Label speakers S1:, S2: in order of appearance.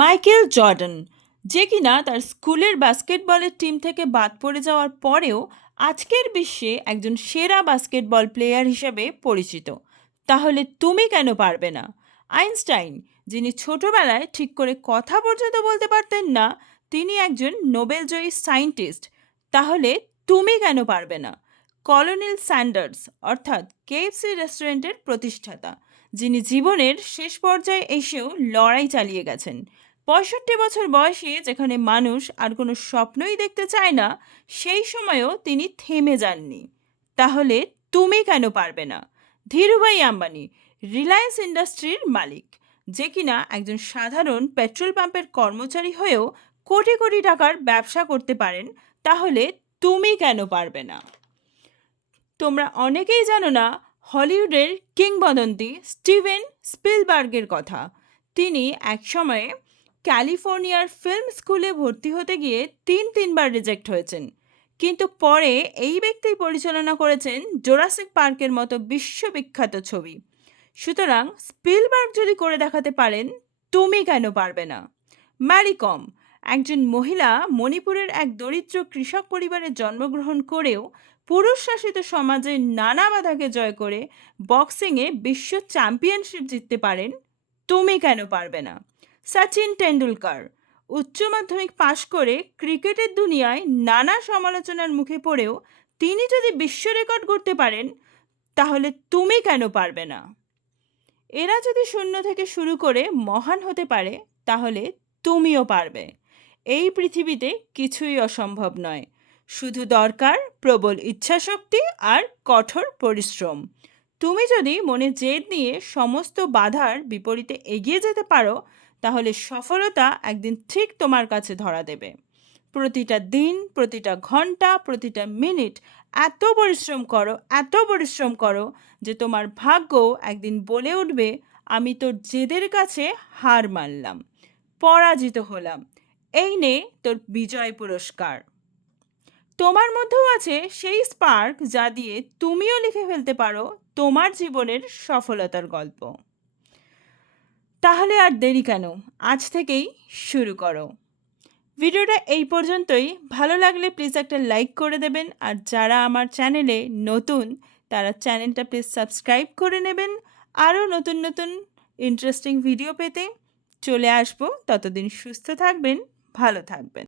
S1: Michael Jordan, যে কিনা তার স্কুলের বাস্কেটবলের টিম থেকে বাদ পড়ে যাওয়ার পরেও আজকের বিশ্বে একজন সেরা বাস্কেটবল প্লেয়ার হিসেবে পরিচিত। তাহলে তুমি কেন পারবে না? আইনস্টাইন, যিনি ছোটবেলায় ঠিক করে কথা পর্যন্ত বলতে পারতেন না, তিনি একজন নোবেলজয়ী সায়েন্টিস্ট তাহলে তুমি কেন পারবে না? কলোনিল স্যান্ডার্স, অর্থাৎ কেএফসি রেস্টুরেন্টের প্রতিষ্ঠাতা, যিনি জীবনের শেষ পর্যায়ে এসেও লড়াই চালিয়ে গেছেন। পঁয়ষট্টি বছর বয়সে যেখানে মানুষ আর কোনো স্বপ্নই দেখতে চায় না, সেই সময়েও তিনি থেমে যাননি। তাহলে তুমি কেন পারবে না? ধীরুভাই আম্বানি, রিলায়েন্স ইন্ডাস্ট্রির মালিক, যে কিনা একজন সাধারণ পেট্রোল পাম্পের কর্মচারী হয়েও কোটি কোটি টাকার ব্যবসা করতে পারেন, তাহলে তুমি কেন পারবে না? তোমরা অনেকেই জানো না হলিউডের কিংবদন্তি স্টিভেন স্পিলবার্গের কথা। তিনি একসময়ে ক্যালিফোর্নিয়ার ফিল্ম স্কুলে ভর্তি হতে গিয়ে তিন তিনবার রিজেক্ট হয়েছেন। কিন্তু পরে এই ব্যক্তি পরিচালনা করেছেন জোরাসিক পার্কের মতো বিশ্ববিখ্যাত ছবি। সুতরাং স্পিলবার্গ যদি করে দেখাতে পারেন, তুমি কেন পারবে না? ম্যারিকম একজন মহিলা মণিপুরের এক দরিদ্র কৃষক পরিবারে জন্মগ্রহণ করেও পুরুষ শাসিত সমাজে নানা বাধাকে জয় করে বক্সিংয়ে বিশ্ব চ্যাম্পিয়নশিপ জিততে পারেন তুমি কেন পারবে না? সচিন টেন্ডুলকার উচ্চ মাধ্যমিক পাশ করে ক্রিকেটের দুনিয়ায় নানা সমালোচনার মুখে পড়েও তিনি যদি বিশ্ব রেকর্ড করতে পারেন, তাহলে তুমি কেন পারবে না? এরা যদি শূন্য থেকে শুরু করে মহান হতে পারে, তাহলে তুমিও পারবে। এই পৃথিবীতে কিছুই অসম্ভব নয়। শুধু দরকার প্রবল ইচ্ছাশক্তি আর কঠোর পরিশ্রম। তুমি যদি মনে জেদ নিয়ে সমস্ত বাধার বিপরীতে এগিয়ে যেতে পারো, তাহলে সফলতা একদিন ঠিক তোমার কাছে ধরা দেবে। প্রতিটা দিন, প্রতিটা ঘণ্টা, প্রতিটা মিনিট এত পরিশ্রম করো, এত পরিশ্রম করো যে তোমার ভাগ্য একদিন বলে উঠবে, আমি তোর জেদের কাছে হার মানলাম, পরাজিত হলাম। এই নে তোর বিজয় পুরস্কার। তোমার মধ্যেও আছে সেই স্পার্ক যা দিয়ে তুমিও লিখে ফেলতে পারো তোমার জীবনের সফলতার গল্প। তাহলে আর দেরি কেন? আজ থেকেই শুরু করো। ভিডিওটা এই পর্যন্তই। ভালো লাগলে প্লিজ একটা লাইক করে দেবেন। আর যারা আমার চ্যানেলে নতুন, তারা চ্যানেলটা প্লিজ সাবস্ক্রাইব করে নেবেন। আরও নতুন নতুন ইন্টারেস্টিং ভিডিও পেতে চলে আসব। ততদিন সুস্থ থাকবেন। ভালো থাকবেন।